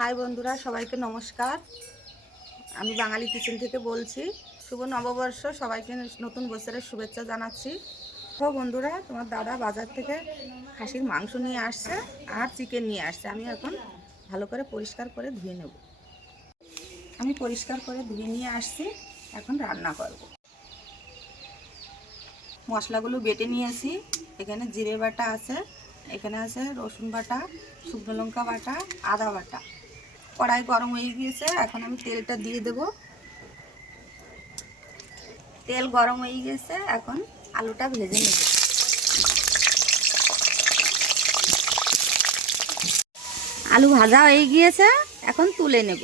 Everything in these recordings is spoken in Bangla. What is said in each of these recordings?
হাই বন্ধুরা, সবাইকে নমস্কার। আমি বাঙালি কিচেন থেকে বলছি, শুভ নববর্ষ, সবাইকে নতুন বছরের শুভেচ্ছা জানাচ্ছি। তো বন্ধুরা, তোমার দাদা বাজার থেকে খাসির মাংস নিয়ে আসছে আর চিকেন নিয়ে আসছে। আমি এখন ভালো করে পরিষ্কার করে ধুয়ে নেব। আমি পরিষ্কার করে ধুয়ে নিয়ে আসছি, এখন রান্না করব। মশলাগুলো বেটে নিয়েছি। এখানে জিরে বাটা আছে, এখানে আছে রসুন বাটা, শুকনো লঙ্কা বাটা, আদা বাটা। কড়াই গরম হয়ে গিয়েছে, এখন আমি তেলটা দিয়ে দেব। তেল গরম হয়ে গেছে এখন আলুটা ভেজে নেব। আলু ভাজা হয়ে গিয়েছে, এখন তুলে নেব।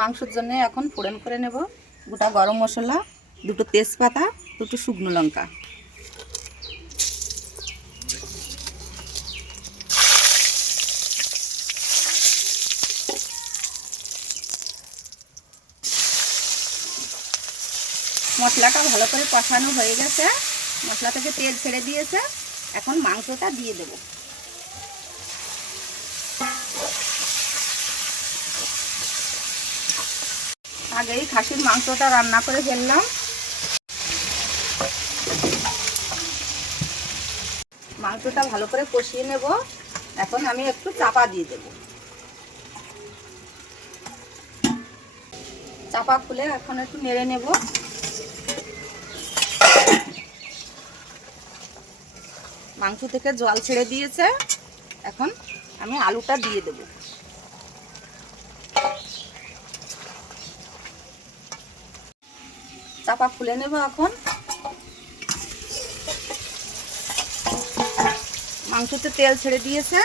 মাংসের জন্য এখন ফোড়ন করে নেব। গোটা গরম মশলা, দুটো তেজপাতা, দুটো শুকনো লঙ্কা। মশলাটা ভালো করে কষানো হয়ে গেছে। মশলা থেকে তেল ছেড়ে দিয়েছে। এখন মাংসটা দিয়ে দেবো। আগেই খাসির মাংসটা রান্না করে ফেললাম। মাংসটা ভালো করে কষিয়ে নেব। এখন আমি একটু চাপা দিয়ে দেব। চাপা খুলে এখন একটু নেড়ে নেব। মাংস থেকে জল ছেড়ে দিয়েছে। এখন আমি আলুটা দিয়ে দেবো। চাপা খুলে নেব এখন। মাংসতে তেল ছেড়ে দিয়েছে।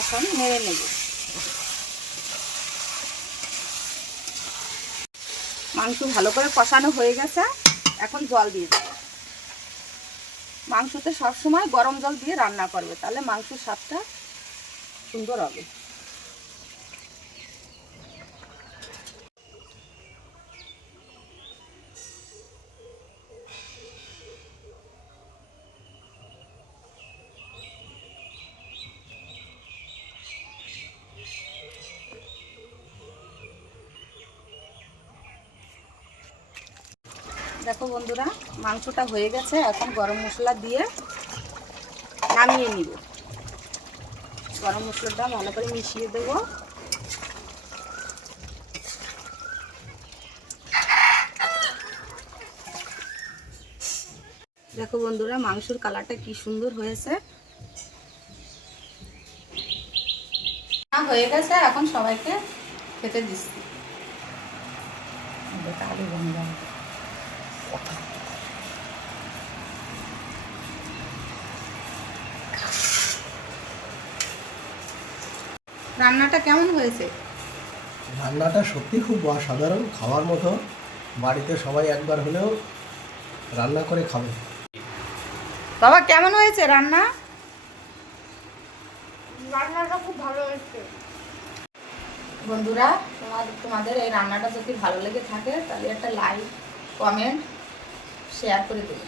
এখন নেড়ে নেব। মাংস ভালো করে কষানো হয়ে গেছে। এখন জল দিয়ে দেব। মাংসতে সবসময় গরম জল দিয়ে রান্না করবে, তাহলে মাংসের স্বাদটা সুন্দর হবে। দেখো বন্ধুরা, মাংসটা হয়ে গেছে, এখন গরম মশলা দিয়ে নামিয়ে নিব। গরম মশলাটা ভালো করে মিশিয়ে দেব। দেখো বন্ধুরা, মাংসের কালারটা কি সুন্দর হয়েছে। হয়ে গেছে, এখন সবাইকে খেতে দিচ্ছি। আলু রান্নাটা কেমন হয়েছে? রান্নাটা সত্যি খুব অসাধারণ খাওয়ার মতো। বাড়িতে সবাই একবার হলেও রান্না করে খাবে। বাবা কেমন হয়েছে রান্না? রান্নাটা খুব ভালো হয়েছে। বন্ধুরা তোমাদের এই রান্নাটা যদি ভালো লেগে থাকে তাহলে একটা লাইক কমেন্ট শেয়ার করে দেবে।